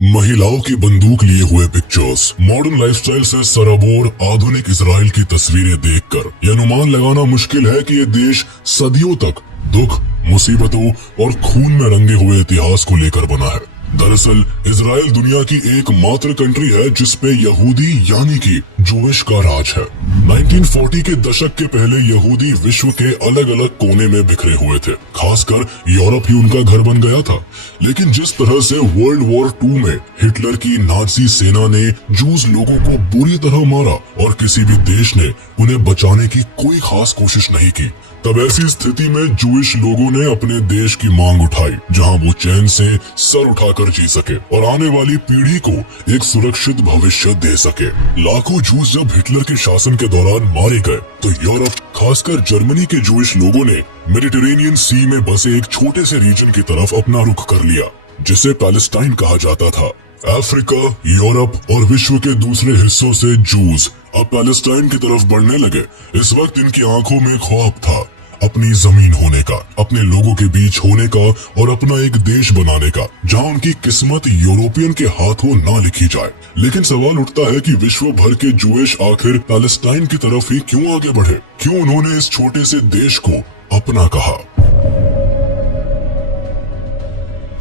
महिलाओं की बंदूक लिए हुए पिक्चर्स, मॉडर्न लाइफस्टाइल से सराबोर आधुनिक इजराइल की तस्वीरें देखकर यह अनुमान लगाना मुश्किल है कि ये देश सदियों तक दुख, मुसीबतों और खून में रंगे हुए इतिहास को लेकर बना है। दरअसल इजराइल दुनिया की एकमात्र कंट्री है जिसपे यहूदी यानी कि जूइश का राज है। 1940 के दशक के पहले यहूदी विश्व के अलग अलग कोने में बिखरे हुए थे, खासकर यूरोप ही उनका घर बन गया था। लेकिन जिस तरह से वर्ल्ड वॉर 2 में हिटलर की नाजी सेना ने जूस लोगों को बुरी तरह मारा और किसी भी देश ने उन्हें बचाने की कोई खास कोशिश नहीं की, तब ऐसी स्थिति में जूइश लोगों ने अपने देश की मांग उठाई जहां वो चैन से सर उठाकर जी सके और आने वाली पीढ़ी को एक सुरक्षित भविष्य दे सके। लाखों जूस जब हिटलर के शासन के दौरान मारे गए तो यूरोप, खासकर जर्मनी के जूइश लोगों ने मेडिटेरेनियन सी में बसे एक छोटे से रीजन की तरफ अपना रुख कर लिया जिसे पैलेस्टाइन कहा जाता था। अफ्रीका, यूरोप और विश्व के दूसरे हिस्सों से जूस अब पैलेस्टाइन की तरफ बढ़ने लगे। इस वक्त इनकी आंखों में ख्वाब था अपनी जमीन होने का, अपने लोगों के बीच होने का और अपना एक देश बनाने का जहां उनकी किस्मत यूरोपियन के हाथों ना लिखी जाए। लेकिन सवाल उठता है कि विश्व भर के जूइश आखिर पैलेस्टाइन की तरफ ही क्यों आगे बढ़े? क्यों उन्होंने इस छोटे से देश को अपना कहा?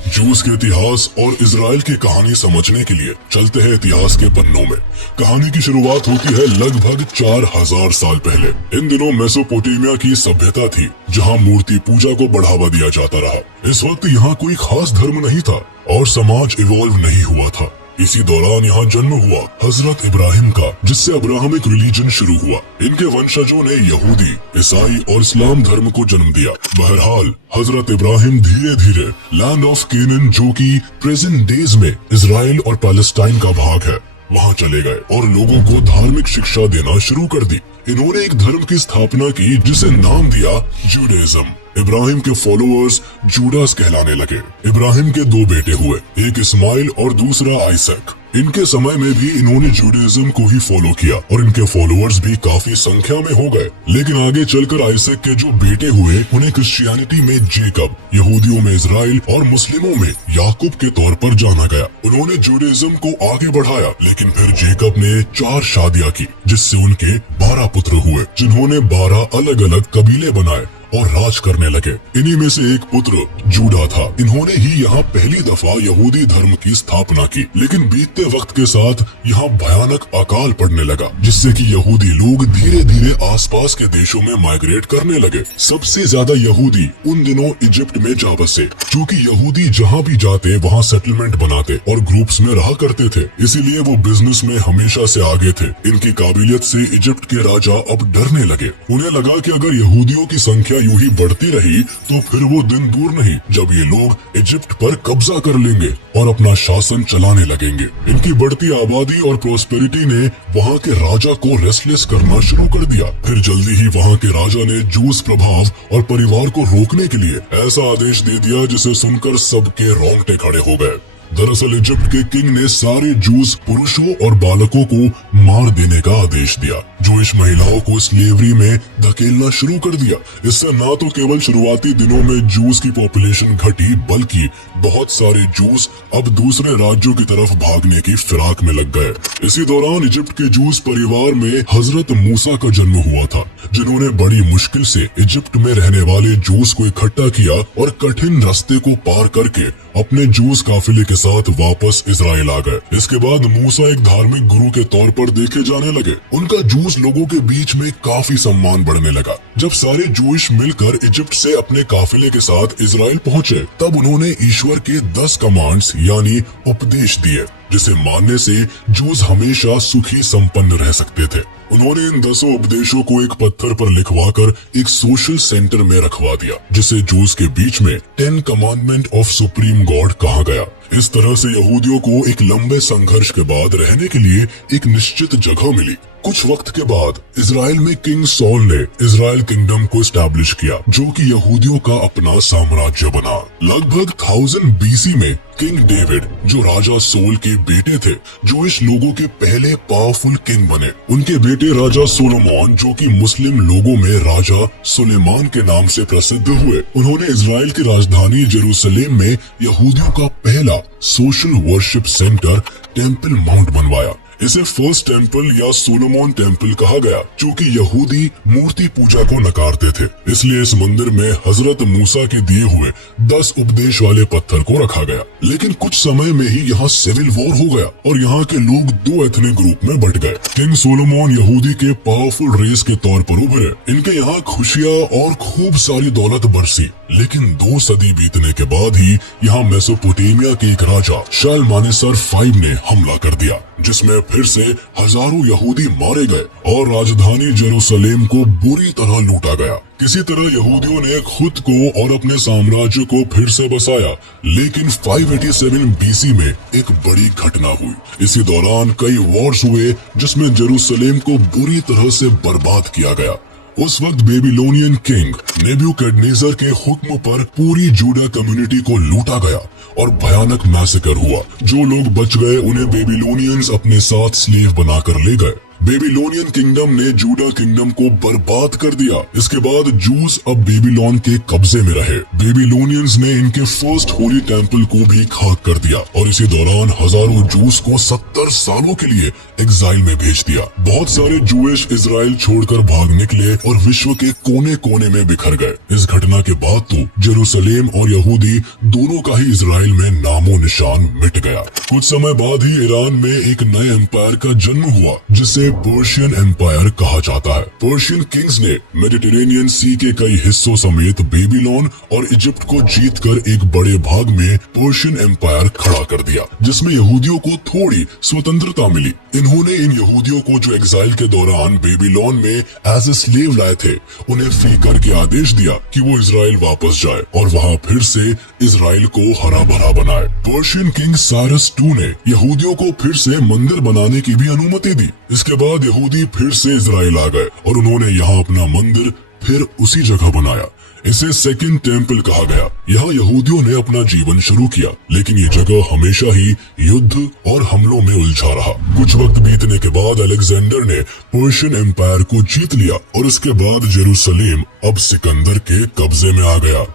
जूस के इतिहास और इजराइल की कहानी समझने के लिए चलते हैं इतिहास के पन्नों में। कहानी की शुरुआत होती है लगभग 4000 साल पहले। इन दिनों मेसोपोटामिया की सभ्यता थी जहां मूर्ति पूजा को बढ़ावा दिया जाता रहा। इस वक्त यहाँ कोई खास धर्म नहीं था और समाज इवॉल्व नहीं हुआ था। इसी दौरान यहाँ जन्म हुआ हजरत इब्राहिम का, जिससे अब्राहमिक रिलीजन शुरू हुआ। इनके वंशजों ने यहूदी, ईसाई और इस्लाम धर्म को जन्म दिया। बहरहाल हजरत इब्राहिम धीरे धीरे लैंड ऑफ केनन, जो कि प्रेजेंट डेज में इजराइल और पैलेस्टाइन का भाग है, वहाँ चले गए और लोगों को धार्मिक शिक्षा देना शुरू कर दी। इन्होंने एक धर्म की स्थापना की जिसे नाम दिया जूडाइज्म। इब्राहिम के फॉलोअर्स जूडास कहलाने लगे। इब्राहिम के 2 बेटे हुए, एक इस्माइल और दूसरा आइसक। इनके समय में भी इन्होंने जूडाइज्म को ही फॉलो किया और इनके फॉलोअर्स भी काफी संख्या में हो गए। लेकिन आगे चलकर आइसक के जो बेटे हुए उन्हें क्रिश्चियनिटी में जेकब, यहूदियों में इजराइल और मुस्लिमों में याकूब के तौर पर जाना गया। उन्होंने जूडाइज्म को आगे बढ़ाया, लेकिन फिर जेकब ने 4 शादियां की जिससे उनके 12 पुत्र हुए, जिन्होंने 12 अलग अलग कबीले बनाए और राज करने लगे। इन्हीं में से एक पुत्र जूडा था। इन्होंने ही यहाँ पहली दफा यहूदी धर्म की स्थापना की। लेकिन बीतते वक्त के साथ यहाँ भयानक अकाल पड़ने लगा, जिससे कि यहूदी लोग धीरे धीरे आसपास के देशों में माइग्रेट करने लगे। सबसे ज्यादा यहूदी उन दिनों इजिप्ट में जा बसे, क्योंकि यहूदी जहाँ भी जाते वहाँ सेटलमेंट बनाते और ग्रुप्स में रहा करते थे। इसीलिए वो बिजनेस में हमेशा से आगे थे। इनकी काबिलियत से इजिप्ट के राजा अब डरने लगे। उन्हें लगा कि अगर यहूदियों की संख्या यूं ही बढ़ती रही तो फिर वो दिन दूर नहीं जब ये लोग इजिप्ट पर कब्जा कर लेंगे और अपना शासन चलाने लगेंगे। इनकी बढ़ती आबादी और प्रोस्पेरिटी ने वहाँ के राजा को रेस्टलेस करना शुरू कर दिया। फिर जल्दी ही वहाँ के राजा ने जूस प्रभाव और परिवार को रोकने के लिए ऐसा आदेश दे दिया जिसे सुनकर सबके रोंगटे खड़े हो गए। दरअसल इजिप्ट के किंग ने सारे जूस पुरुषों और बालकों को मार देने का आदेश दिया। जूइश महिलाओं को स्लेवरी में धकेलना शुरू कर दिया। इससे न तो केवल शुरुआती दिनों में जूस की पॉपुलेशन घटी, बल्कि बहुत सारे जूस अब दूसरे राज्यों की तरफ भागने की फिराक में लग गए। इसी दौरान इजिप्ट के जूस परिवार में हजरत मूसा का जन्म हुआ था, जिन्होंने बड़ी मुश्किल से इजिप्ट में रहने वाले जूस को इकट्ठा किया और कठिन रास्ते को पार करके अपने जूस काफिले के साथ वापस इजराइल आ गए। इसके बाद मूसा एक धार्मिक गुरु के तौर पर देखे जाने लगे। उनका जूस लोगों के बीच में काफी सम्मान बढ़ने लगा। जब सारे जूइश मिलकर इजिप्ट से अपने काफिले के साथ इजराइल पहुंचे, तब उन्होंने ईश्वर के 10 कमांड्स यानी उपदेश दिए, जिसे मानने से जूस हमेशा सुखी संपन्न रह सकते थे। उन्होंने इन 10 उपदेशों को एक पत्थर पर लिखवाकर एक सोशल सेंटर में रखवा दिया, जिसे जूस के बीच में 10 कमांडमेंट ऑफ सुप्रीम गॉड कहा गया। इस तरह से यहूदियों को एक लंबे संघर्ष के बाद रहने के लिए एक निश्चित जगह मिली। कुछ वक्त के बाद इजराइल में किंग सॉल ने इजराइल किंगडम को एस्टैब्लिश किया, जो कि यहूदियों का अपना साम्राज्य बना। लगभग 1000 BC में किंग डेविड, जो राजा सोल के बेटे थे, जूइश लोगों के पहले पावरफुल किंग बने। उनके बेटे बेटे राजा सोलोमन, जो कि मुस्लिम लोगों में राजा सुलेमान के नाम से प्रसिद्ध हुए, उन्होंने इजराइल की राजधानी जेरूसलेम में यहूदियों का पहला social worship centre temple mount बनवाया। इसे फर्स्ट टेम्पल या सोलोमन टेम्पल कहा गया, क्योंकि यहूदी मूर्ति पूजा को नकारते थे। इसलिए इस मंदिर में हजरत मूसा के दिए हुए 10 उपदेश वाले पत्थर को रखा गया। लेकिन कुछ समय में ही यहाँ सिविल वॉर हो गया और यहाँ के लोग 2 एथनिक ग्रुप में बंट गए। किंग सोलोमन यहूदी के पावरफुल रेस के तौर पर उभरे। इनके यहाँ खुशियाँ और खूब सारी दौलत बरसी। लेकिन 2 सदी बीतने के बाद ही यहाँ मेसोपोटामिया के एक राजा शालमानेसर 5 ने हमला कर दिया, जिसमें फिर से हजारों यहूदी मारे गए और राजधानी जेरूसलेम को बुरी तरह लूटा गया। किसी तरह यहूदियों ने खुद को और अपने साम्राज्य को फिर से बसाया। लेकिन 587 बीसी में एक बड़ी घटना हुई। इसी दौरान कई वॉर्स हुए जिसमें जेरूसलेम को बुरी तरह से बर्बाद किया गया। उस वक्त बेबीलोनियन किंग नेबुकदनेस्सर के हुक्म पर पूरी जूडा कम्युनिटी को लूटा गया और भयानक मैसेकर हुआ। जो लोग बच गए उन्हें बेबीलोनियंस अपने साथ स्लेव बनाकर ले गए। बेबीलोनियन किंगडम ने जूडा किंगडम को बर्बाद कर दिया। इसके बाद जूस अब बेबीलोन के कब्जे में रहे। बेबीलोनियंस ने इनके फर्स्ट होली टेम्पल को भी खाक कर दिया और इसी दौरान हजारों जूस को 70 सालों के लिए एग्जाइल में भेज दिया। बहुत सारे जूइश इजराइल छोड़कर भाग निकले और विश्व के कोने कोने में बिखर गए। इस घटना के बाद तो जेरूसलेम और यहूदी दोनों का ही इजराइल में नामो निशान मिट गया। कुछ समय बाद ही ईरान में एक नए एम्पायर का जन्म हुआ, जिसे पर्शियन एम्पायर कहा जाता है। पर्शियन किंग्स ने मेडिटेरेनियन सी के कई हिस्सों समेत बेबीलोन और इजिप्ट को जीतकर एक बड़े भाग में पर्शियन एम्पायर खड़ा कर दिया, जिसमें यहूदियों को थोड़ी स्वतंत्रता मिली। इन्होंने इन यहूदियों को जो एग्जाइल के दौरान बेबीलोन में एज ए स्लेव लाए थे, उन्हें फ्री करके आदेश दिया कि वो इजराइल वापस जाए और वहाँ फिर से इजराइल को हरा भरा बनाए। पर्शियन किंग साइरस II ने यहूदियों को फिर से मंदिर बनाने की भी अनुमति दी। इसके बाद यहूदी फिर से इजराइल आ गए और उन्होंने यहाँ अपना मंदिर फिर उसी जगह बनाया। इसे सेकंड टेम्पल कहा गया। यहाँ यहूदियों ने अपना जीवन शुरू किया, लेकिन ये जगह हमेशा ही युद्ध और हमलों में उलझा रहा। कुछ वक्त बीतने के बाद अलेक्जेंडर ने पर्शियन एम्पायर को जीत लिया और इसके बाद जेरूसलेम अब सिकंदर के कब्जे में आ गया।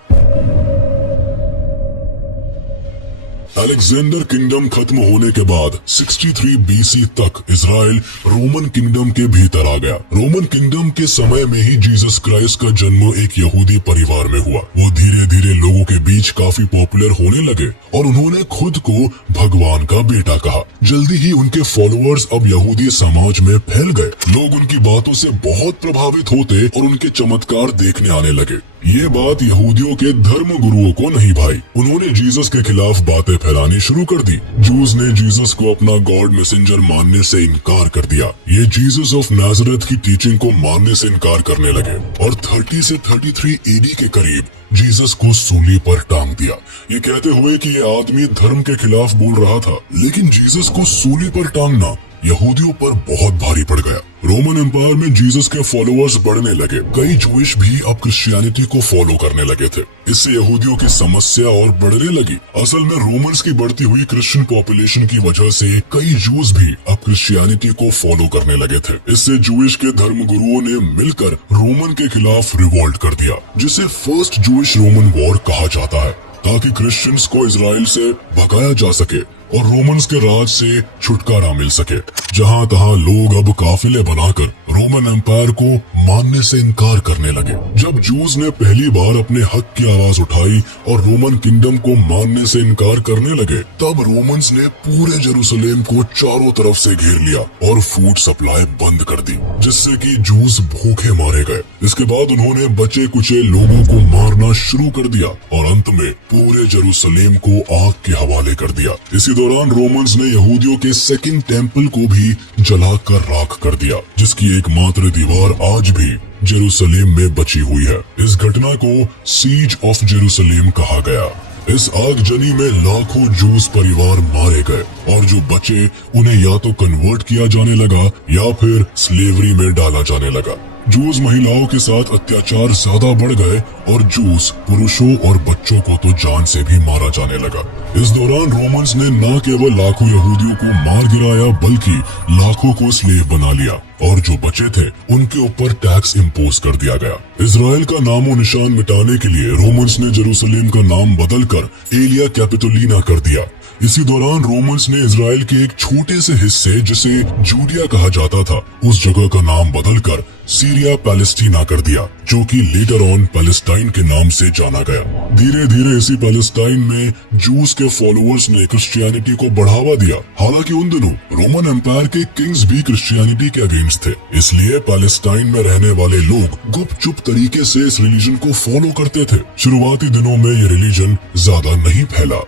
अलेक्जेंडर किंगडम खत्म होने के बाद 63 बीसी तक इजराइल रोमन किंगडम के भीतर आ गया। रोमन किंगडम के समय में ही जीसस क्राइस्ट का जन्म एक यहूदी परिवार में हुआ। वो धीरे धीरे लोगों के बीच काफी पॉपुलर होने लगे और उन्होंने खुद को भगवान का बेटा कहा। जल्दी ही उनके फॉलोअर्स अब यहूदी समाज में फैल गए। लोग उनकी बातों से बहुत प्रभावित होते और उनके चमत्कार देखने आने लगे। ये बात यहूदियों के धर्म गुरुओं को नहीं भाई। उन्होंने जीसस के खिलाफ बातें फैलानी शुरू कर दी। जूस ने जीसस को अपना गॉड मैसेंजर मानने से इनकार कर दिया। ये जीसस ऑफ नाजरेथ की टीचिंग को मानने से इनकार करने लगे और 30 से 33 एडी के करीब जीसस को सूली पर टांग दिया, ये कहते हुए कि ये आदमी धर्म के खिलाफ बोल रहा था। लेकिन जीसस को सूली पर टांगना यहूदियों पर बहुत भारी पड़ गया। रोमन एम्पायर में जीसस के फॉलोअर्स बढ़ने लगे। कई जूइश भी अब क्रिश्चियनिटी को फॉलो करने लगे थे। इससे यहूदियों की समस्या और बढ़ने लगी। असल में रोमन्स की बढ़ती हुई क्रिश्चियन पॉपुलेशन की वजह से कई जूस भी अब क्रिश्चियनिटी को फॉलो करने लगे थे। इससे जूइश के धर्म गुरुओं ने मिलकर रोमन के खिलाफ रिवोल्ट कर दिया, जिसे फर्स्ट जूइश रोमन वॉर कहा जाता है, ताकि क्रिश्चियंस को इजराइल से भगाया जा सके और रोमन्स के राज से छुटकारा मिल सके। जहाँ तहाँ लोग अब काफिले बनाकर रोमन एम्पायर को मानने से इनकार करने लगे। जब जूस ने पहली बार अपने हक की आवाज उठाई और रोमन किंगडम को मानने से इनकार करने लगे, तब रोमन्स ने पूरे जेरूसलेम को चारों तरफ से घेर लिया और फूड सप्लाई बंद कर दी, जिससे कि जूस भूखे मारे गए। इसके बाद उन्होंने बचे कुचे लोगों को मारना शुरू कर दिया और अंत में पूरे जेरूसलेम को आग के हवाले कर दिया। इसी दौरान रोमन्स ने यहूदियों के सेकंड टेम्पल को भी जलाकर राख कर दिया, जिसकी एकमात्र दीवार आज भी जेरूसलेम में बची हुई है। इस घटना को सीज ऑफ जेरूसलेम कहा गया। इस आगजनी में लाखों जूस परिवार मारे गए और जो बचे उन्हें या तो कन्वर्ट किया जाने लगा या फिर स्लेवरी में डाला जाने लगा। जूस महिलाओं के साथ अत्याचार ज्यादा बढ़ गए और जूस पुरुषों और बच्चों को तो जान से भी मारा जाने लगा। इस दौरान रोमन्स ने न केवल लाखों यहूदियों को मार गिराया बल्कि लाखों को स्लेव बना लिया और जो बचे थे उनके ऊपर टैक्स इम्पोज कर दिया गया। इजराइल का नामो निशान मिटाने के लिए रोमन्स ने जेरूसलेम का नाम बदलकर एलिया कैपिटोलिना कर दिया। इसी दौरान रोमन्स ने इजराइल के एक छोटे से हिस्से जिसे जूडिया कहा जाता था उस जगह का नाम बदलकर सीरिया पैलेस्टीना कर दिया, जो कि लेटर ऑन पैलेस्टाइन के नाम से जाना गया। धीरे धीरे इसी पैलेस्टाइन में जूस के फॉलोअर्स ने क्रिश्चियनिटी को बढ़ावा दिया। हालांकि उन दिनों रोमन एम्पायर के किंग्स भी क्रिश्चियनिटी के अगेंस्ट थे, इसलिए पैलेस्टाइन में रहने वाले लोग गुपचुप तरीके से इस रिलीजन को फॉलो करते थे। शुरुआती दिनों में ये रिलीजन ज्यादा नहीं फैला।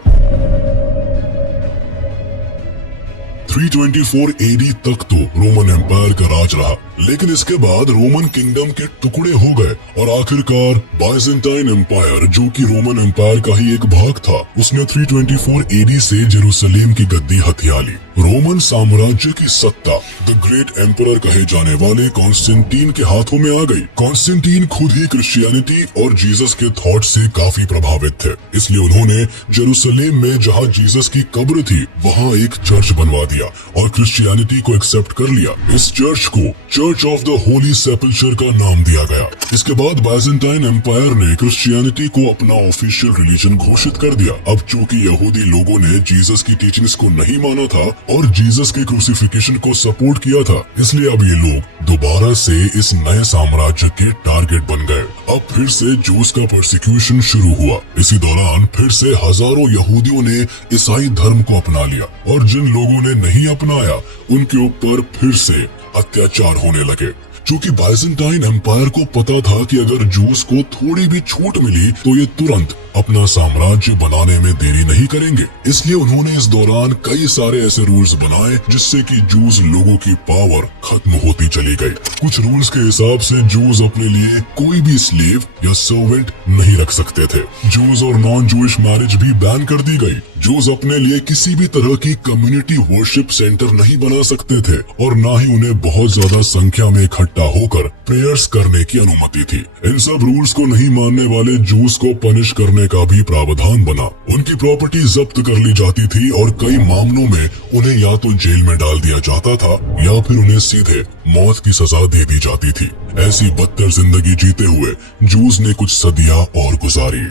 324 एडी तक तो रोमन एम्पायर का राज रहा, लेकिन इसके बाद रोमन किंगडम के टुकड़े हो गए और आखिरकार बाइजेंटाइन एम्पायर, जो कि रोमन एम्पायर का ही एक भाग था, उसने 324 एडी से जेरूसलेम की गद्दी हथिया ली। रोमन साम्राज्य की सत्ता द ग्रेट एम्परर कहे जाने वाले कॉन्स्टेंटीन के हाथों में आ गई। कॉन्स्टेंटीन खुद ही क्रिश्चियनिटी और जीसस के थॉट से काफी प्रभावित थे, इसलिए उन्होंने जेरूसलेम में जहाँ जीसस की कब्र थी वहाँ एक चर्च बनवा दिया और क्रिश्चियनिटी को एक्सेप्ट कर लिया। इस चर्च को चर्च ऑफ द होली सेपल्चर का नाम दिया गया। इसके बाद बाइजेंटाइन एम्पायर ने क्रिश्चियनिटी को अपना ऑफिशियल रिलीजन घोषित कर दिया। अब चूंकि यहूदी लोगों ने जीसस की टीचिंग्स को नहीं माना था और जीसस के क्रूसिफिकेशन को सपोर्ट किया था, इसलिए अब ये लोग दोबारा से इस नए साम्राज्य के टारगेट बन गए। अब फिर से जूस का परसिक्यूशन शुरू हुआ। इसी दौरान फिर से हजारों यहूदियों ने ईसाई धर्म को अपना लिया और जिन लोगों ने नहीं अपनाया उनके ऊपर फिर से अत्याचार होने लगे। चूंकि बाइजेंटाइन एम्पायर को पता था कि अगर जूस को थोड़ी भी छूट मिली तो ये तुरंत अपना साम्राज्य बनाने में देरी नहीं करेंगे, इसलिए उन्होंने इस दौरान कई सारे ऐसे रूल्स बनाए जिससे कि जूस लोगों की पावर खत्म होती चली गई। कुछ रूल्स के हिसाब से जूस अपने लिए कोई भी स्लेव या सर्वेंट नहीं रख सकते थे। जूस और नॉन जूइश मैरिज भी बैन कर दी गई। जूस अपने लिए किसी भी तरह की कम्युनिटी वर्शिप सेंटर नहीं बना सकते थे और न ही उन्हें बहुत ज्यादा संख्या में इकट्ठा होकर प्रेयर्स करने की अनुमति थी। इन सब रूल्स को नहीं मानने वाले जूस को पनिश करने का भी प्रावधान बना। उनकी प्रॉपर्टी जब्त कर ली जाती थी और कई मामलों में उन्हें या तो जेल में डाल दिया जाता था या फिर उन्हें सीधे मौत की सजा दे दी जाती थी। ऐसी बदतर जिंदगी जीते हुए जूस ने कुछ सदियां और गुजारी।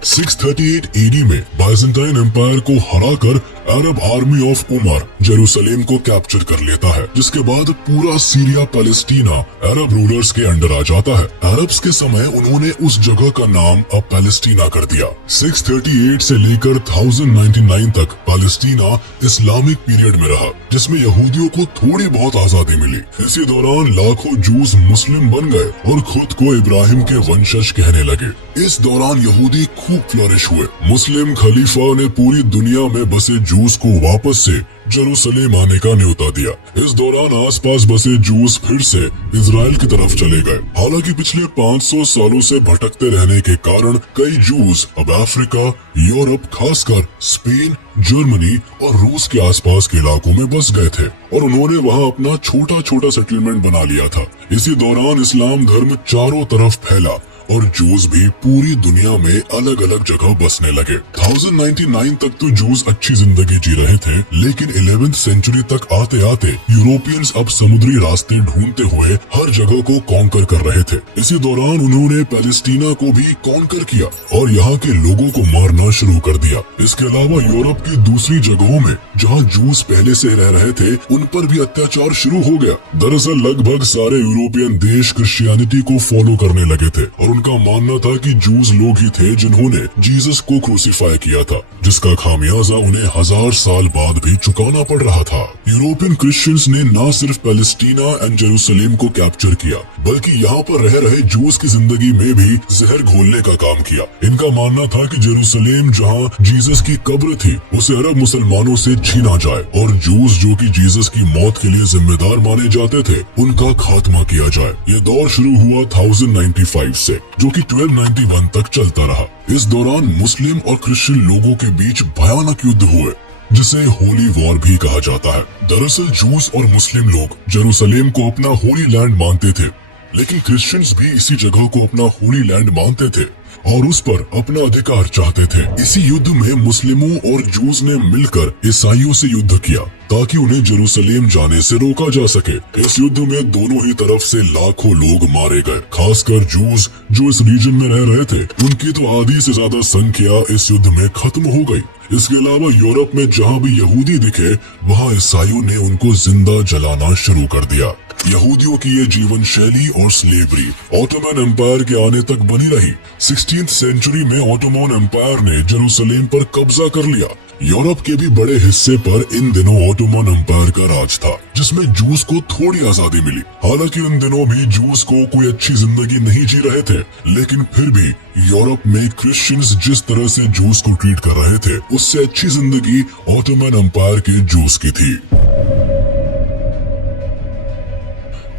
638 एडी में बाइजेंटाइन एम्पायर को हराकर अरब आर्मी ऑफ उमर जेरूसलेम को कैप्चर कर लेता है, जिसके बाद पूरा सीरिया पैलेस्टीना अरब रूलर्स के अंडर आ जाता है। अरब्स के समय उन्होंने उस जगह का नाम अब पैलेस्टीना कर दिया। 638 से लेकर 1099 तक पैलेस्टीना इस्लामिक पीरियड में रहा, जिसमें यहूदियों को थोड़ी बहुत आजादी मिली। इसी दौरान लाखों जूस मुस्लिम बन गए और खुद को इब्राहिम के वंशज कहने लगे। इस दौरान यहूदी खूब फ्लरिश हुए। मुस्लिम खलीफा ने पूरी दुनिया में बसे जूस को वापस से जेरूसलेम आने का न्योता दिया। इस दौरान आसपास बसे जूस फिर से इजराइल की तरफ चले गए। हालांकि पिछले 500 सालों से भटकते रहने के कारण कई जूस अब अफ्रीका, यूरोप, खासकर स्पेन, जर्मनी और रूस के आसपास के इलाकों में बस गए थे और उन्होंने वहां अपना छोटा छोटा सेटलमेंट बना लिया था। इसी दौरान इस्लाम धर्म चारों तरफ फैला और जूस भी पूरी दुनिया में अलग अलग जगह बसने लगे। 1099 तक तो जूस अच्छी जिंदगी जी रहे थे, लेकिन 11वीं सेंचुरी तक आते आते यूरोपियंस अब समुद्री रास्ते ढूंढते हुए हर जगह को कॉन्कर कर रहे थे। इसी दौरान उन्होंने पैलेस्टीना को भी कॉन्कर किया और यहाँ के लोगों को मारना शुरू कर दिया। इसके अलावा यूरोप की दूसरी जगहों में जहाँ जूस पहले से रह रहे थे उन पर भी अत्याचार शुरू हो गया। दरअसल लगभग सारे यूरोपियन देश क्रिश्चियनिटी को फॉलो करने लगे थे और उनका मानना था कि जूस लोग ही थे जिन्होंने जीसस को क्रूसीफाई किया था, जिसका खामियाजा उन्हें 1000 साल बाद भी चुकाना पड़ रहा था। यूरोपियन क्रिश्चियंस ने न सिर्फ पैलेस्टीना एंड जेरूसलेम को कैप्चर किया, बल्कि यहाँ पर रह रहे जूस की जिंदगी में भी जहर घोलने का काम किया। इनका मानना था कि जेरूसलेम जहाँ जीसस की कब्र थी उसे अरब मुसलमानों से छीना जाए और जूस जो कि जीसस की मौत के लिए जिम्मेदार माने जाते थे उनका खात्मा किया जाए। ये दौर शुरू हुआ 1095 से, जो कि 1291 तक चलता रहा। इस दौरान मुस्लिम और क्रिश्चियन लोगों के बीच भयानक युद्ध हुए। जिसे होली वॉर भी कहा जाता है। दरअसल जूस और मुस्लिम लोग जेरूसलेम को अपना होली लैंड मानते थे, लेकिन क्रिश्चियंस भी इसी जगह को अपना होली लैंड मानते थे और उस पर अपना अधिकार चाहते थे। इसी युद्ध में मुस्लिमों और जूस ने मिलकर ईसाइयों से युद्ध किया ताकि उन्हें जेरूसलेम जाने से रोका जा सके। इस युद्ध में दोनों ही तरफ से लाखों लोग मारे गए, खासकर जूस जो इस रीजन में रह रहे थे। उनकी तो आधी से ज्यादा संख्या इस युद्ध में खत्म हो गई। इसके अलावा यूरोप में जहाँ भी यहूदी दिखे वहाँ ईसाइयों ने उनको जिंदा जलाना शुरू कर दिया। यहूदियों की ये जीवन शैली और स्लेवरी ऑटोमन एम्पायर के आने तक बनी रही। 16th सेंचुरी में ऑटोमन एम्पायर ने जेरूसलेम पर कब्जा कर लिया। यूरोप के भी बड़े हिस्से पर इन दिनों ऑटोमन एम्पायर का राज था, जिसमें जूस को थोड़ी आजादी मिली। हालांकि उन दिनों भी जूस को कोई अच्छी जिंदगी नहीं जी रहे थे, लेकिन फिर भी यूरोप में क्रिश्चियंस जिस तरह से जूस को ट्रीट कर रहे थे, उससे अच्छी जिंदगी ऑटोमन एम्पायर के जूस की थी।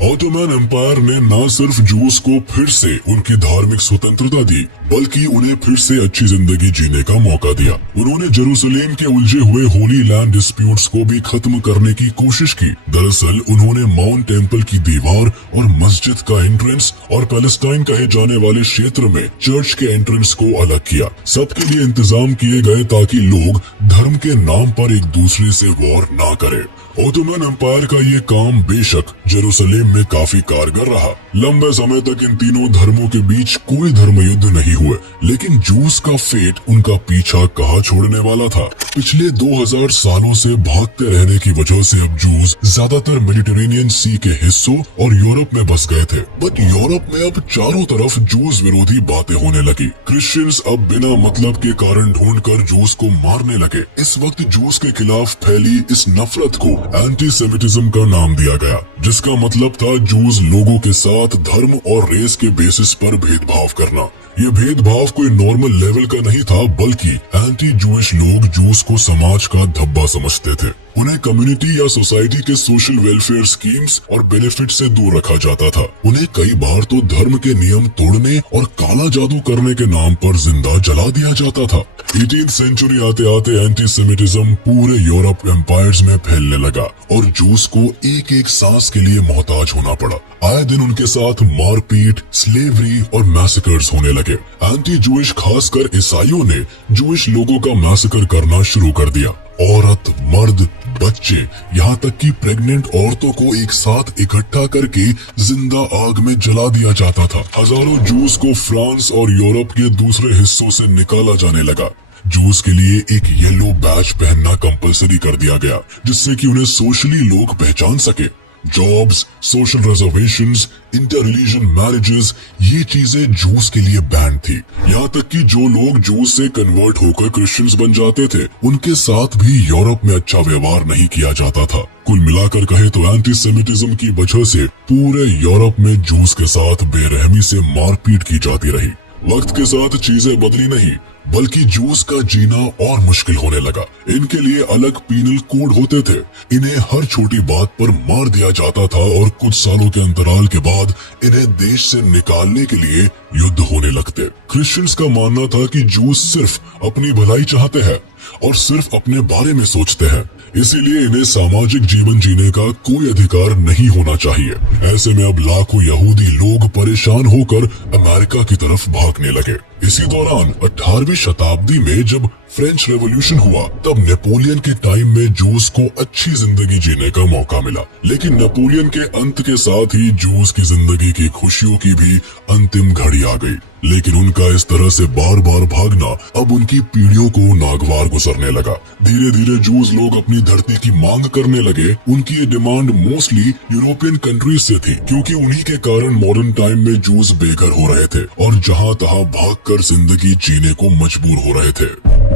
ऑटोमन एम्पायर ने न सिर्फ जूस को फिर से उनकी धार्मिक स्वतंत्रता दी, बल्कि उन्हें फिर से अच्छी जिंदगी जीने का मौका दिया। उन्होंने जेरूसलेम के उलझे हुए होली लैंड डिस्प्यूट्स को भी खत्म करने की कोशिश की। दरअसल उन्होंने माउंट टेम्पल की दीवार और मस्जिद का एंट्रेंस और पैलेस्टाइन कहे जाने वाले क्षेत्र में चर्च के एंट्रेंस को अलग किया। सबके लिए इंतजाम किए गए ताकि लोग धर्म के नाम पर एक दूसरे से वॉर ना करें। ऑटोमन एम्पायर का ये काम बेशक जेरूसलेम में काफी कारगर रहा। लंबे समय तक इन तीनों धर्मों के बीच कोई धर्म युद्ध नहीं हुए, लेकिन जूस का फेट उनका पीछा कहाँ छोड़ने वाला था। पिछले 2000 सालों से भागते रहने की वजह से अब जूस ज्यादातर मेडिटेरेनियन सी के हिस्सों और यूरोप में बस गए थे। बट यूरोप में अब चारों तरफ जूस विरोधी बातें होने लगी। क्रिश्चियंस अब बिना मतलब के कारण ढूंढकर जूस को मारने लगे। इस वक्त जूस के खिलाफ फैली इस नफरत को एंटीसेमिटिज्म का नाम दिया गया, जिसका मतलब था जूस लोगों के साथ धर्म और रेस के बेसिस पर भेदभाव करना। ये भेदभाव कोई नॉर्मल लेवल का नहीं था, बल्कि एंटी जूइश लोग जूस को समाज का धब्बा समझते थे। उन्हें कम्युनिटी या सोसाइटी के सोशल वेलफेयर स्कीम्स और बेनिफिट से दूर रखा जाता था। उन्हें कई बार तो धर्म के नियम तोड़ने और काला जादू करने के नाम पर जिंदा जला दिया जाता था। 18th सेंचुरी आते आते एंटीसेमिटिज्म पूरे यूरोप एम्पायर्स में फैलने लगा और जूस को एक एक सांस के लिए मोहताज होना पड़ा। आए दिन उनके साथ मारपीट, स्लेवरी और मैसेकर्स होने लगे। एंटी जूइश खासकर ईसाइयों ने जूइश लोगों का मैसेकर करना शुरू कर दिया। औरत, मर्द, बच्चे, यहाँ तक कि प्रेग्नेंट औरतों को एक साथ इकट्ठा करके जिंदा आग में जला दिया जाता था। हजारों जूस को फ्रांस और यूरोप के दूसरे हिस्सों से निकाला जाने लगा। जूस के लिए एक येलो बैच पहनना कंपलसरी कर दिया गया, जिससे कि उन्हें सोशली लोग पहचान सके। Jobs, social reservations, inter religion marriages, ये चीजें जूस के लिए बैन थी। यहाँ तक कि जो लोग जूस से कन्वर्ट होकर क्रिश्चियंस बन जाते थे, उनके साथ भी यूरोप में अच्छा व्यवहार नहीं किया जाता था। कुल मिलाकर कहे तो एंटीसेमिटिज्म की वजह से पूरे यूरोप में जूस के साथ बेरहमी से मारपीट की जाती रही। वक्त के साथ चीजें बदली नहीं, बल्कि जूस का जीना और मुश्किल होने लगा। इनके लिए अलग पीनल कोड होते थे। इन्हें हर छोटी बात पर मार दिया जाता था और कुछ सालों के अंतराल के बाद इन्हें देश से निकालने के लिए युद्ध होने लगते। क्रिश्चियंस का मानना था कि जूस सिर्फ अपनी भलाई चाहते हैं और सिर्फ अपने बारे में सोचते हैं, इसीलिए इन्हें सामाजिक जीवन जीने का कोई अधिकार नहीं होना चाहिए। ऐसे में अब लाखों यहूदी लोग परेशान होकर अमेरिका की तरफ भागने लगे। इसी दौरान 18वीं शताब्दी में जब फ्रेंच रेवोल्यूशन हुआ, तब नेपोलियन के टाइम में जूस को अच्छी जिंदगी जीने का मौका मिला। लेकिन नेपोलियन के अंत के साथ ही जूस की जिंदगी की खुशियों की भी अंतिम घड़ी आ गई। लेकिन उनका इस तरह से बार बार भागना अब उनकी पीढ़ियों को नागवार गुजरने लगा। धीरे धीरे जूस लोग अपनी धरती की मांग करने लगे। उनकी ये डिमांड मोस्टली यूरोपियन कंट्रीज से थी, क्योंकि उन्हीं के कारण मॉडर्न टाइम में जूस बेघर हो रहे थे और जहाँ तहाँ भागकर जिंदगी जीने को मजबूर हो रहे थे।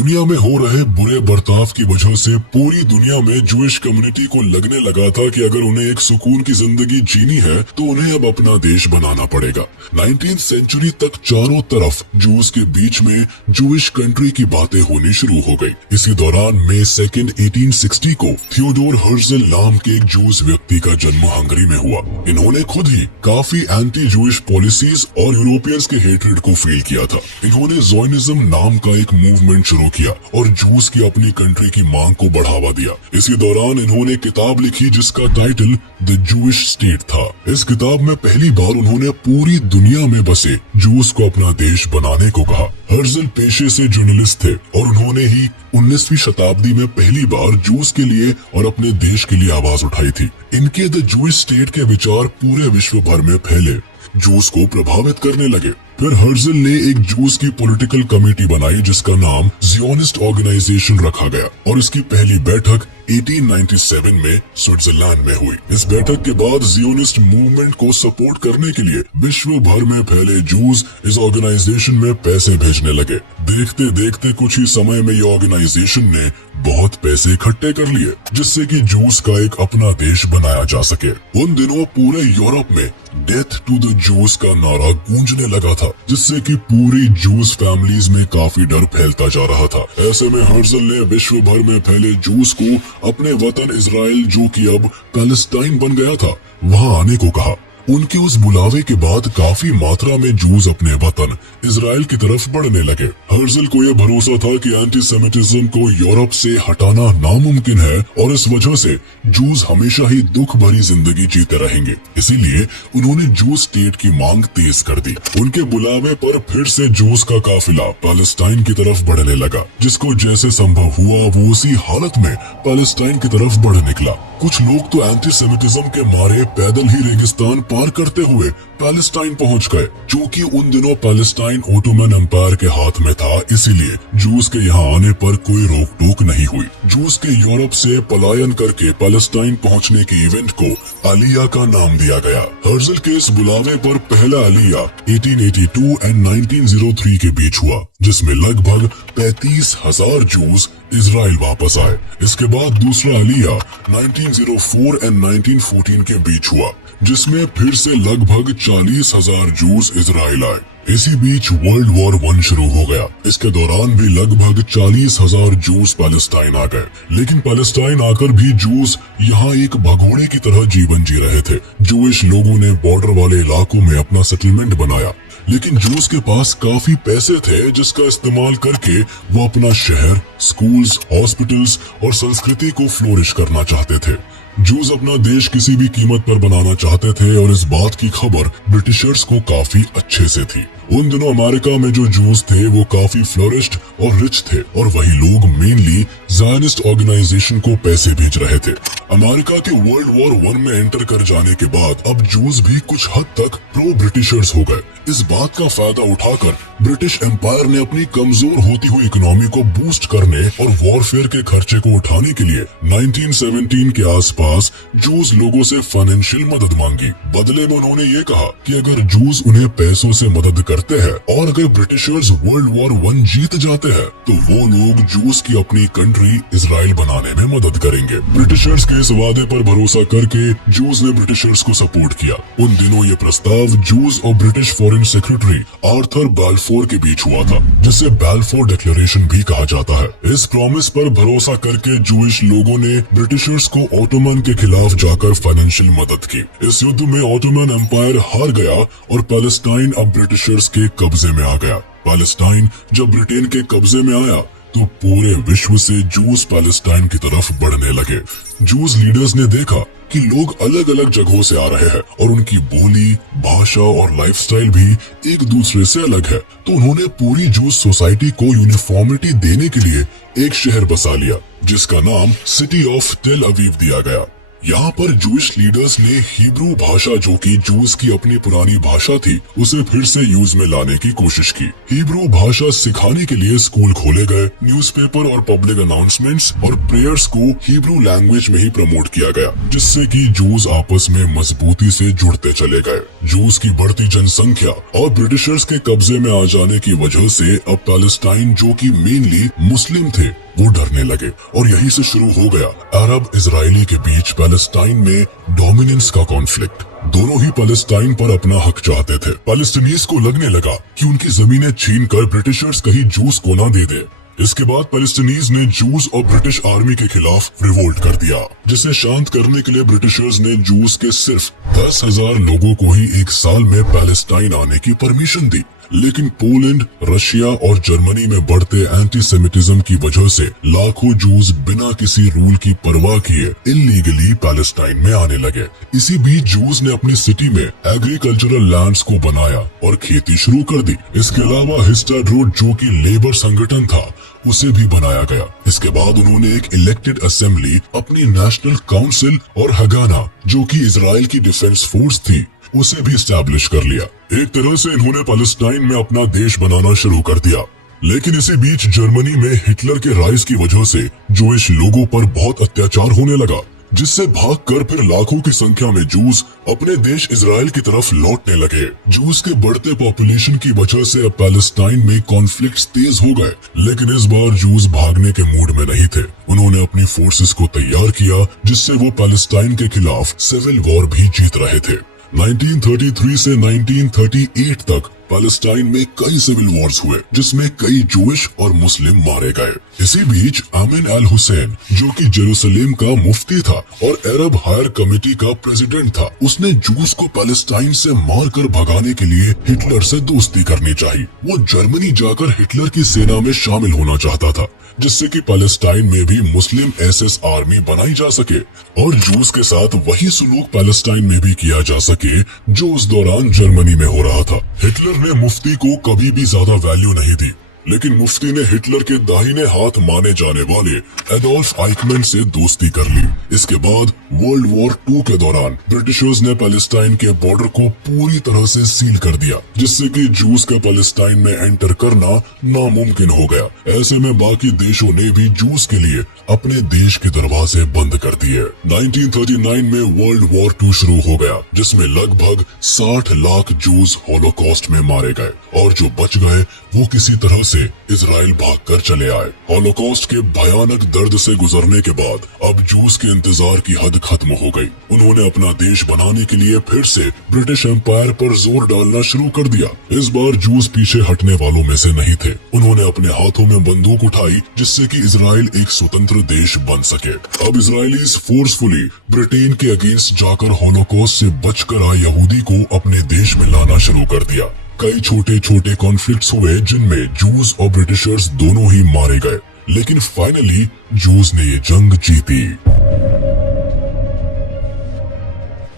दुनिया में हो रहे बुरे बर्ताव की वजह से पूरी दुनिया में जूइश कम्युनिटी को लगने लगा था कि अगर उन्हें एक सुकून की जिंदगी जीनी है तो उन्हें अब अपना देश बनाना पड़ेगा। 19वीं सेंचुरी तक चारों तरफ जूस के बीच में जूइश कंट्री की बातें होनी शुरू हो गई। इसी दौरान मई 2, 1860 को थियोडोर हर्जल नाम के एक जूस व्यक्ति का जन्म हंगरी में हुआ। इन्होंने खुद ही काफी एंटी जूइश पॉलिसीज और यूरोपियंस के हेट्रेड को फील किया था। इन्होंने ज़ायनिज्म नाम का एक मूवमेंट शुरू किया और जूस की अपनी कंट्री की मांग को बढ़ावा दिया। इसी दौरान इन्होंने किताब लिखी जिसका टाइटल द जूइश स्टेट था। इस किताब में पहली बार उन्होंने पूरी दुनिया में बसे जूस को अपना देश बनाने को कहा। हर्जल पेशे से जर्नलिस्ट थे और उन्होंने ही 19वीं शताब्दी में पहली बार जूस के लिए और अपने देश के लिए आवाज उठाई थी। इनके द जूइश स्टेट के विचार पूरे विश्व भर में फैले, जूस को प्रभावित करने लगे। फिर हर्जल ने एक जूस की पॉलिटिकल कमेटी बनाई जिसका नाम ज़ियोनिस्ट ऑर्गेनाइजेशन रखा गया और इसकी पहली बैठक 1897 में स्विट्जरलैंड में हुई। इस बैठक के बाद ज़ियोनिस्ट मूवमेंट को सपोर्ट करने के लिए विश्व भर में फैले जूस इस ऑर्गेनाइजेशन में पैसे भेजने लगे। देखते देखते कुछ ही समय में ये ऑर्गेनाइजेशन ने बहुत पैसे इकट्ठे कर लिए जिससे कि जूस का एक अपना देश बनाया जा सके। उन दिनों पूरे यूरोप में डेथ टू द जूस का नारा गूंजने लगा था जिससे कि पूरी जूस फैमिलीज में काफी डर फैलता जा रहा था। ऐसे में हर्जल ने विश्व भर में फैले जूस को अपने वतन इजराइल, जो कि अब पैलेस्टाइन बन गया था, वहां आने को कहा। उनके उस बुलावे के बाद काफी मात्रा में जूस अपने वतन इजराइल की तरफ बढ़ने लगे। हर्जल को यह भरोसा था कि एंटीसेमिटिज्म को यूरोप से हटाना नामुमकिन है और इस वजह से जूस हमेशा ही दुख भरी जिंदगी जीते रहेंगे। इसीलिए उन्होंने जूस स्टेट की मांग तेज कर दी। उनके बुलावे पर फिर से जूस का काफिला पैलेस्टाइन की तरफ बढ़ने लगा। जिसको जैसे संभव हुआ वो उसी हालत में पैलेस्टाइन की तरफ बढ़ निकला। कुछ लोग तो एंटीसेमिटिज्म के मारे पैदल ही रेगिस्तान पार करते हुए पैलेस्टाइन पहुंच गए। क्योंकि उन दिनों पैलेस्टाइन ओटोमन एम्पायर के हाथ में था, इसीलिए जूस के यहाँ आने पर कोई रोक टोक नहीं हुई। जूस के यूरोप से पलायन करके पैलेस्टाइन पहुंचने के इवेंट को अलिया का नाम दिया गया। हर्जल के इस बुलावे पर पहला अलिया 1882 एंड 1903 के बीच हुआ जिसमें लगभग 35,000 जूस इजराइल वापस आए। इसके बाद दूसरा अलिया 1904 एंड 1914 के बीच हुआ जिसमें फिर से लगभग 40,000 जूस इजराइल आए। इसी बीच वर्ल्ड वॉर 1 शुरू हो गया। इसके दौरान भी लगभग 40,000 जूस पैलेस्टाइन आ गए। लेकिन पैलेस्टाइन आकर भी जूस यहाँ एक भगोड़े की तरह जीवन जी रहे थे। जूइश लोगों ने बॉर्डर वाले इलाकों में अपना सेटलमेंट बनाया, लेकिन जूस के पास काफी पैसे थे जिसका इस्तेमाल करके वो अपना शहर, स्कूल्स, हॉस्पिटल्स और संस्कृति को फ्लोरिश करना चाहते थे। जूस अपना देश किसी भी कीमत पर बनाना चाहते थे और इस बात की खबर ब्रिटिशर्स को काफी अच्छे से थी। उन दिनों अमेरिका में जो जूस थे वो काफी फ्लोरिश्ड और रिच थे और वही लोग मेनली ज़ायनिस्ट ऑर्गेनाइजेशन को पैसे भेज रहे थे। अमेरिका के वर्ल्ड वॉर 1 में एंटर कर जाने के बाद अब जूस भी कुछ हद तक प्रो ब्रिटिशर्स हो गए। इस बात का फायदा उठाकर ब्रिटिश एम्पायर ने अपनी कमजोर होती हुई इकोनॉमी को बूस्ट करने और वॉरफेयर के खर्चे को उठाने के लिए 1917 के आसपास जूस लोगों से फाइनेंशियल मदद मांगी। बदले में उन्होंने ये कहा कि अगर जूस उन्हें पैसों से मदद करते हैं और अगर ब्रिटिशर्स वर्ल्ड वॉर 1 जीत जाते हैं तो वो लोग जूस की अपनी कंट्री इजराइल बनाने में मदद करेंगे। ब्रिटिशर्स के इस वादे पर भरोसा करके जूस ने ब्रिटिशर्स को सपोर्ट किया। उन दिनों ये प्रस्ताव जूस और ब्रिटिश फॉरेन सेक्रेटरी आर्थर बैलफोर के बीच हुआ था जिसे बैलफोर डिक्लेरेशन भी कहा जाता है। इस प्रॉमिस पर भरोसा करके जूइश लोगों ने ब्रिटिशर्स को ऑटोमन के खिलाफ जाकर फाइनेंशियल मदद की। इस युद्ध में ऑटोमन एम्पायर हार गया और पैलेस्टाइन अब ब्रिटिशर्स के कब्जे में आ गया। पैलेस्टाइन जब ब्रिटेन के कब्जे में आया तो पूरे विश्व से जूस पैलेस्टाइन की तरफ बढ़ने लगे। जूस लीडर्स ने देखा कि लोग अलग अलग जगहों से आ रहे हैं और उनकी बोली, भाषा और लाइफस्टाइल भी एक दूसरे से अलग है, तो उन्होंने पूरी जूस सोसाइटी को यूनिफॉर्मिटी देने के लिए एक शहर बसा लिया जिसका नाम सिटी ऑफ टेल अवीव दिया गया। यहाँ पर जूइश लीडर्स ने हिब्रू भाषा, जो कि जूस की अपनी पुरानी भाषा थी, उसे फिर से यूज में लाने की कोशिश की। हिब्रू भाषा सिखाने के लिए स्कूल खोले गए, न्यूज़पेपर और पब्लिक अनाउंसमेंट्स और प्रेयर्स को हिब्रू लैंग्वेज में ही प्रमोट किया गया, जिससे कि जूस आपस में मजबूती से जुड़ते चले गए। जूस की बढ़ती जनसंख्या और ब्रिटिशर्स के कब्जे में आ जाने की वजह से अब पैलेस्टाइन, जो कि मेनली मुस्लिम थे, वो डरने लगे और यहीं से शुरू हो गया अरब इजरायली के बीच पैलेस्टाइन में डोमिनेंस का कॉन्फ्लिक्ट। दोनों ही पैलेस्टाइन पर अपना हक चाहते थे। पैलेस्टीनियंस को लगने लगा कि उनकी जमीनें छीनकर ब्रिटिशर्स कहीं जूस को ना दे दे। इसके बाद पैलेस्टीनियंस ने जूस और ब्रिटिश आर्मी के खिलाफ रिवोल्ट कर दिया, जिसे शांत करने के लिए ब्रिटिशर्स ने जूस के सिर्फ 10,000 लोगों को ही एक साल में पैलेस्टाइन आने की परमिशन दी। लेकिन पोलैंड, रशिया और जर्मनी में बढ़ते एंटीसेमिटिज्म की वजह से लाखों जूस बिना किसी रूल की परवाह किए इलीगली पैलेस्टाइन में आने लगे। इसी बीच जूस ने अपनी सिटी में एग्रीकल्चरल लैंड्स को बनाया और खेती शुरू कर दी। इसके अलावा हिस्टाड्रोट, जो कि लेबर संगठन था, उसे भी बनाया गया। इसके बाद उन्होंने एक इलेक्टेड असेंबली, अपनी नेशनल काउंसिल और हगाना, जो कि इजराइल की डिफेंस फोर्स थी, उसे भी एस्टैब्लिश कर लिया। एक तरह से इन्होंने पैलेस्टाइन में अपना देश बनाना शुरू कर दिया। लेकिन इसी बीच जर्मनी में हिटलर के राइज की वजह से जूइश लोगों पर बहुत अत्याचार होने लगा, जिससे भागकर फिर लाखों की संख्या में जूस अपने देश इजराइल की तरफ लौटने लगे। जूस के बढ़ते पॉपुलेशन की वजह से अब पैलेस्टाइन में कॉन्फ्लिक्ट्स तेज हो गए, लेकिन इस बार जूस भागने के मूड में नहीं थे। उन्होंने अपनी फोर्सेस को तैयार किया, जिससे वो पैलेस्टाइन के खिलाफ सिविल वॉर भी जीत रहे थे। 1933 से 1938 तक पैलेस्टाइन में कई सिविल वॉर्स हुए, जिसमें कई जूइश और मुस्लिम मारे गए। इसी बीच आमिन अल हुसैन, जो कि जेरूसलेम का मुफ्ती था और अरब हायर कमेटी का प्रेसिडेंट था, उसने जूस को पैलेस्टाइन से मारकर भगाने के लिए हिटलर से दोस्ती करनी चाहिए। वो जर्मनी जाकर हिटलर की सेना में शामिल होना चाहता था, जिससे कि पैलेस्टाइन में भी मुस्लिम एसएस आर्मी बनाई जा सके और जूस के साथ वही सुलूक पैलेस्टाइन में भी किया जा सके जो उस दौरान जर्मनी में हो रहा था। हिटलर ने मुफ्ती को कभी भी ज्यादा वैल्यू नहीं दी, लेकिन मुफ्ती ने हिटलर के दाहिने हाथ माने जाने वाले एडोल्फ आइकमैन से दोस्ती कर ली। इसके बाद वर्ल्ड वॉर 2 के दौरान ब्रिटिशर्स ने पैलेस्टाइन के बॉर्डर को पूरी तरह से सील कर दिया, जिससे कि जूस का पैलेस्टाइन में एंटर करना नामुमकिन हो गया। ऐसे में बाकी देशों ने भी जूस के लिए अपने देश के दरवाजे बंद कर दिए। 1939 में वर्ल्ड वॉर 2 शुरू हो गया, जिसमें लगभग 60 लाख जूस हॉलोकॉस्ट में मारे गए और जो बच गए वो किसी तरह से इजराइल भागकर चले आए। हॉलोकॉस्ट के भयानक दर्द से गुजरने के बाद अब जूस के इंतजार की हद खत्म हो गई। उन्होंने अपना देश बनाने के लिए फिर से ब्रिटिश एम्पायर पर जोर डालना शुरू कर दिया। इस बार जूस पीछे हटने वालों में से नहीं थे। उन्होंने अपने हाथों में बंदूक उठाई, जिससे कि इजराइल एक स्वतंत्र देश बन सके। अब इजरायलीज फोर्सफुली ब्रिटेन के अगेंस्ट जाकर हॉलोकॉस्ट से बचकर आए यहूदी को अपने देश में लाना शुरू कर दिया। कई छोटे छोटे कॉन्फ्लिक्ट्स हुए, जिनमें जूस और ब्रिटिशर्स दोनों ही मारे गए, लेकिन फाइनली जूस ने ये जंग जीती।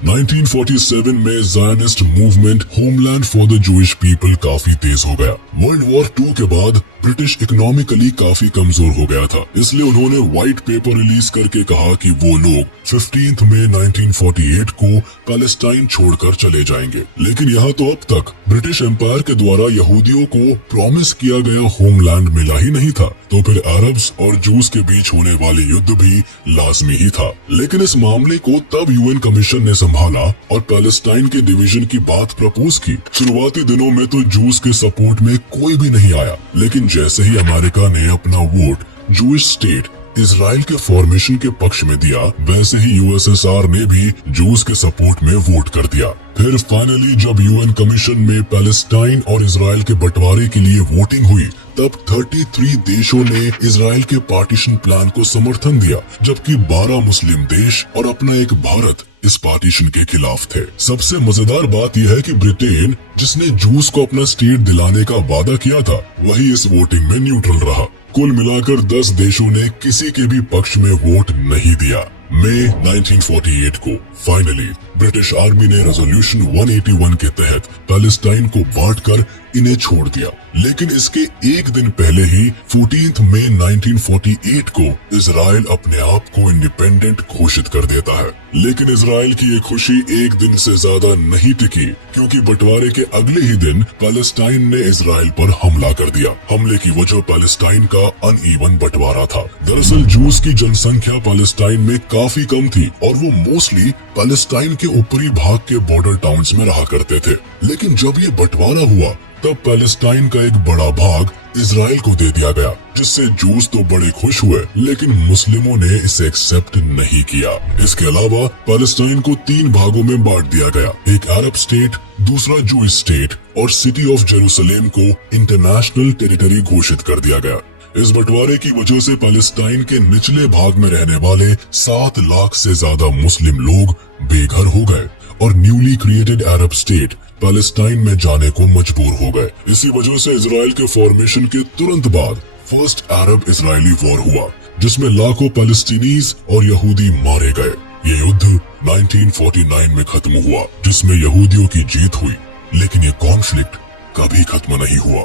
1947 में Zionist movement homeland for the Jewish people काफी तेज हो गया। वर्ल्ड वॉर 2 के बाद ब्रिटिश इकोनॉमिकली काफी कमजोर हो गया था, इसलिए उन्होंने व्हाइट पेपर रिलीज करके कहा कि वो लोग 15 मई 1948 को पैलेस्टाइन छोड़कर चले जाएंगे। लेकिन यहाँ तो अब तक ब्रिटिश एम्पायर के द्वारा यहूदियों को प्रॉमिस किया गया होमलैंड मिला ही नहीं था, तो फिर अरब्स और जूस के बीच होने वाले युद्ध भी लाजमी ही था। लेकिन इस मामले को तब यूएन कमीशन ने संभाला और पैलेस्टाइन के डिवीजन की बात प्रपोज की। शुरुआती दिनों में तो जूस के सपोर्ट में कोई भी नहीं आया, लेकिन जैसे ही अमेरिका ने अपना वोट जूइश स्टेट इजराइल के फॉर्मेशन के पक्ष में दिया, वैसे ही यूएसएसआर ने भी जूस के सपोर्ट में वोट कर दिया। फिर फाइनली जब यूएन कमीशन में पैलेस्टाइन और इजराइल के बंटवारे के लिए वोटिंग हुई, तब 33 देशों ने इजराइल के पार्टीशन प्लान को समर्थन दिया, जबकि 12 मुस्लिम देश और अपना एक भारत इस पार्टीशन के खिलाफ थे। सबसे मजेदार बात यह है कि ब्रिटेन, जिसने जूस को अपना स्टेट दिलाने का वादा किया था, वही इस वोटिंग में न्यूट्रल रहा। कुल मिलाकर 10 देशों ने किसी के भी पक्ष में वोट नहीं दिया। मई 1948 को फाइनली ब्रिटिश आर्मी ने रेजोल्यूशन 181 के तहत पैलेस्टाइन को बांटकर इन्हें छोड़ दिया। लेकिन इसके एक दिन पहले ही 14 मई 1948 को इजराइल अपने आप को इंडिपेंडेंट घोषित कर देता है। लेकिन इजराइल की ये खुशी एक दिन से ज्यादा नहीं टिकी, क्योंकि बंटवारे के अगले ही दिन पैलेस्टाइन ने इजराइल पर हमला कर दिया। हमले की वजह पैलेस्टाइन का अनइवन बंटवारा था। दरअसल जूस की जनसंख्या पैलेस्टाइन में काफी कम थी और वो मोस्टली पैलेस्टाइन के ऊपरी भाग के बॉर्डर टाउन्स में रहा करते थे। लेकिन जब ये बंटवारा हुआ तब पैलेस्टाइन का एक बड़ा भाग इजराइल को दे दिया गया, जिससे जूस तो बड़े खुश हुए, लेकिन मुस्लिमों ने इसे एक्सेप्ट नहीं किया। इसके अलावा पैलेस्टाइन को 3 भागों में बांट दिया गया, एक अरब स्टेट, दूसरा जूइश स्टेट और सिटी ऑफ जेरूसलेम को इंटरनेशनल टेरिटरी घोषित कर दिया गया। इस बंटवारे की वजह से पैलेस्टाइन के निचले भाग में रहने वाले 7 लाख से ज्यादा मुस्लिम लोग बेघर हो गए और न्यूली क्रिएटेड अरब स्टेट पैलेस्टाइन में जाने को मजबूर हो गए। इसी वजह से इजराइल के फॉर्मेशन के तुरंत बाद फर्स्ट अरब इजरायली वॉर हुआ, जिसमें लाखों पैलेस्टीनीज और यहूदी मारे गए। ये युद्ध 1949 में खत्म हुआ, जिसमें यहूदियों की जीत हुई, लेकिन ये कॉन्फ्लिक्ट कभी खत्म नहीं हुआ।